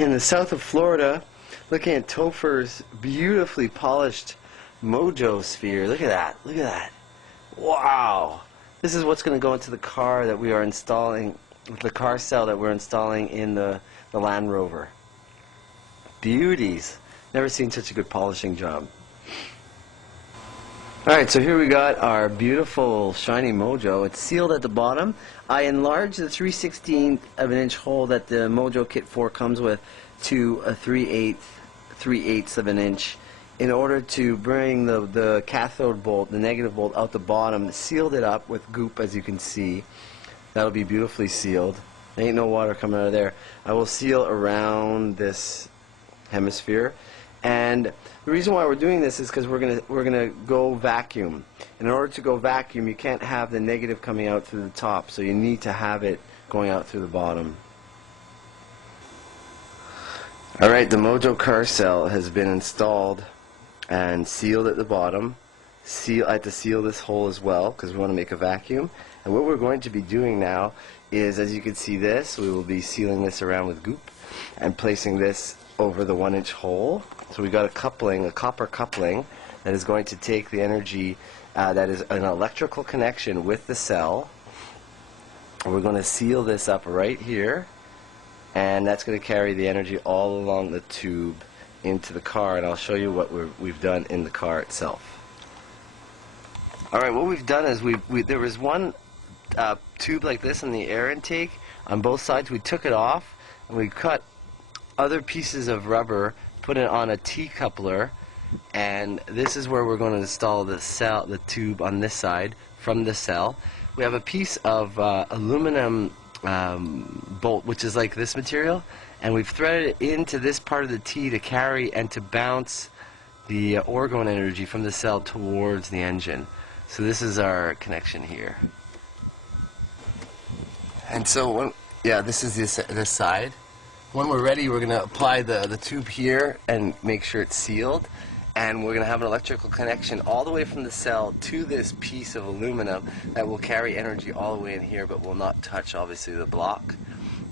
in the south of Florida, looking at Topher's beautifully polished Mojo sphere. Look at that. Look at that. Wow. This is what's going to go into the car that we are installing, the car cell that we're installing in the Land Rover. Beauties. Never seen such a good polishing job. Alright, so here we got our beautiful shiny Mojo. It's sealed at the bottom. I enlarged the 3/16 of an inch hole that the Mojo Kit 4 comes with to a 3/8 of an inch in order to bring the cathode bolt, the negative bolt, out the bottom. Sealed it up with goop, as you can see. That'll be beautifully sealed. There ain't no water coming out of there. I will seal around this hemisphere. And the reason why we're doing this is because we're gonna go vacuum. And in order to go vacuum, you can't have the negative coming out through the top, so you need to have it going out through the bottom. Alright, the Mojo car cell has been installed and sealed at the bottom. I have to seal this hole as well because we want to make a vacuum. And what we're going to be doing now is, as you can see this, we will be sealing this around with goop and placing this over the 1-inch hole. So we got a coupling, a copper coupling, that is going to take the energy that is an electrical connection with the cell. We're going to seal this up right here, and that's going to carry the energy all along the tube into the car, and I'll show you what we've done in the car itself. Alright, what we've done is there was one tube like this in the air intake on both sides. We took it off and we cut other pieces of rubber, put it on a T-coupler, and this is where we're going to install the tube on this side from the cell. We have a piece of aluminum bolt, which is like this material, and we've threaded it into this part of the T to carry and to bounce the orgone energy from the cell towards the engine. So this is our connection here. And so, this is this side. When we're ready, we're going to apply the tube here and make sure it's sealed. And we're going to have an electrical connection all the way from the cell to this piece of aluminum that will carry energy all the way in here, but will not touch, obviously, the block,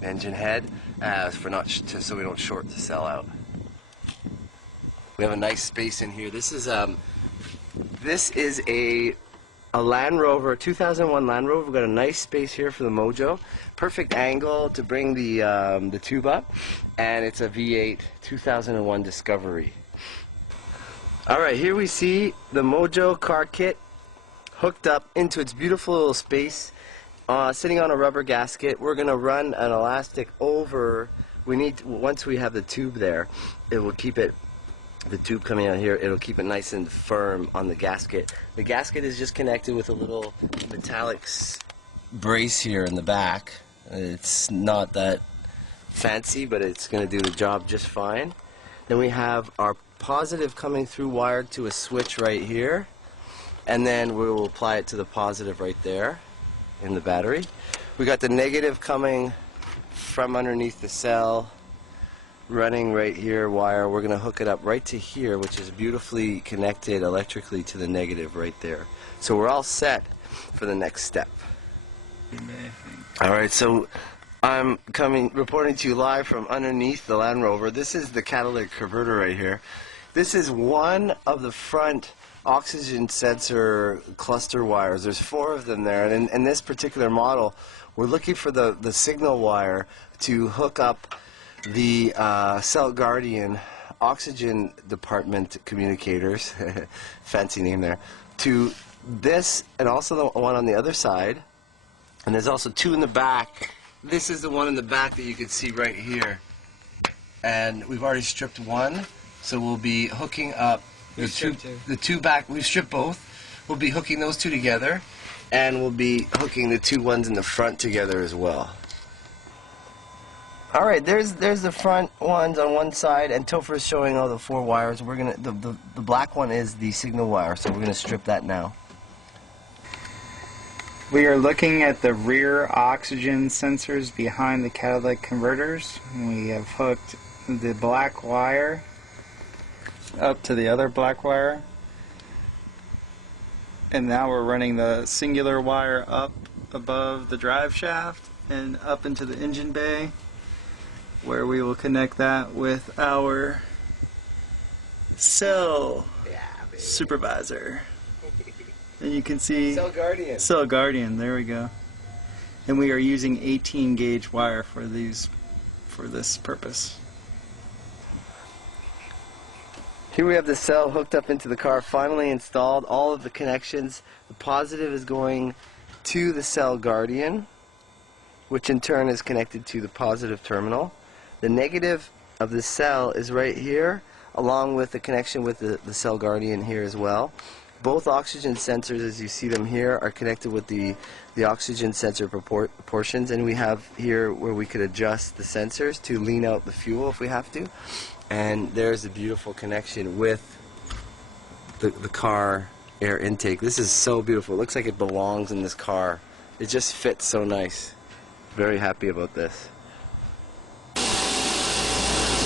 engine head, so we don't short the cell out. We have a nice space in here. This is a Land Rover, 2001 Land Rover. We've got a nice space here for the Mojo. Perfect angle to bring the tube up, and it's a V8 2001 Discovery. Alright, here we see the Mojo car kit hooked up into its beautiful little space, sitting on a rubber gasket. We're going to run an elastic over. Once we have the tube there, it will keep it, the tube coming out here, it'll keep it nice and firm on the gasket. The gasket is just connected with a little metallic brace here in the back. It's not that fancy, but it's going to do the job just fine. Then we have our positive coming through wired to a switch right here, and then we will apply it to the positive right there in the battery. We got the negative coming from underneath the cell, running right here wire. We're going to hook it up right to here, which is beautifully connected electrically to the negative right there. So we're all set for the next step. Alright, so I'm reporting to you live from underneath the Land Rover. This is the catalytic converter right here. This is one of the front oxygen sensor cluster wires. There's 4 of them there, and in this particular model, we're looking for the signal wire to hook up the Cell Guardian oxygen department communicators, fancy name there, to this, and also the one on the other side. And there's also 2 in the back. This is the one in the back that you can see right here. And we've already stripped one, so we'll be hooking up the two back. We've stripped both. We'll be hooking those 2 together, and we'll be hooking the 2 ones in the front together as well. Alright, there's the front ones on one side, and Topher's showing all the 4 wires. We're gonna the black one is the signal wire, so we're gonna strip that now. We are looking at the rear oxygen sensors behind the catalytic converters. We have hooked the black wire up to the other black wire, and now we're running the singular wire up above the drive shaft and up into the engine bay. where we will connect that with our cell supervisor. And you can see Cell Guardian. Cell Guardian, there we go. And we are using 18 gauge wire for this purpose. Here we have the cell hooked up into the car, finally installed, all of the connections. The positive is going to the Cell Guardian, which in turn is connected to the positive terminal. The negative of the cell is right here, along with the connection with the Cell Guardian here as well. Both oxygen sensors, as you see them here, are connected with the oxygen sensor portions, and we have here where we could adjust the sensors to lean out the fuel if we have to. And there's a beautiful connection with the car air intake. This is so beautiful. It looks like it belongs in this car. It just fits so nice. Very happy about this.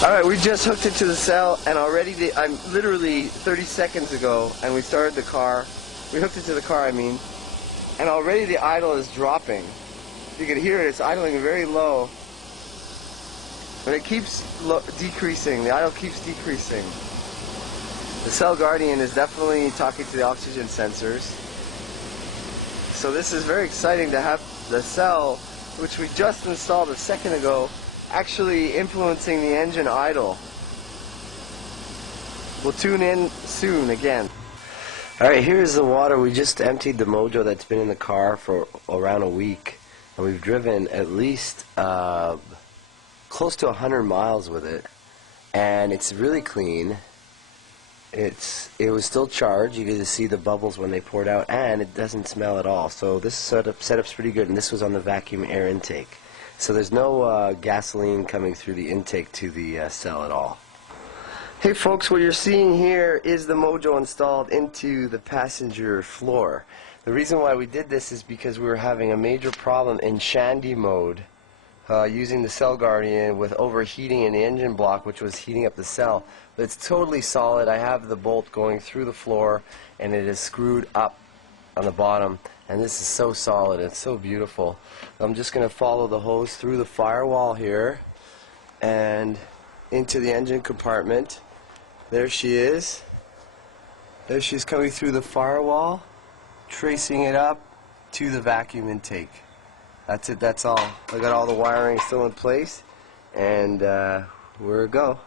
Alright, we just hooked it to the cell, and already I'm literally 30 seconds ago, and we started the car. We hooked it to the car, I mean, and already the idle is dropping. You can hear it, it's idling very low. But it keeps decreasing, the idle keeps decreasing. The Cell Guardian is definitely talking to the oxygen sensors. So this is very exciting to have the cell, which we just installed a second ago, actually influencing the engine idle. We'll tune in soon again. Alright, here's the water. We just emptied the Mojo that's been in the car for around a week, and we've driven at least close to 100 miles with it, and it's really clean. It was still charged. You get to see the bubbles when they poured out, and it doesn't smell at all. So this setup's pretty good, and this was on the vacuum air intake. So there's no gasoline coming through the intake to the cell at all. Hey folks, what you're seeing here is the Mojo installed into the passenger floor. The reason why we did this is because we were having a major problem in Shandy mode using the Cell Guardian with overheating in the engine block, which was heating up the cell. But it's totally solid. I have the bolt going through the floor, and it is screwed up on the bottom, and this is so solid. It's so beautiful. I'm just going to follow the hose through the firewall here and into the engine compartment. There she is. There she's coming through the firewall, tracing it up to the vacuum intake. That's it, that's all. I got all the wiring still in place, and we're a go.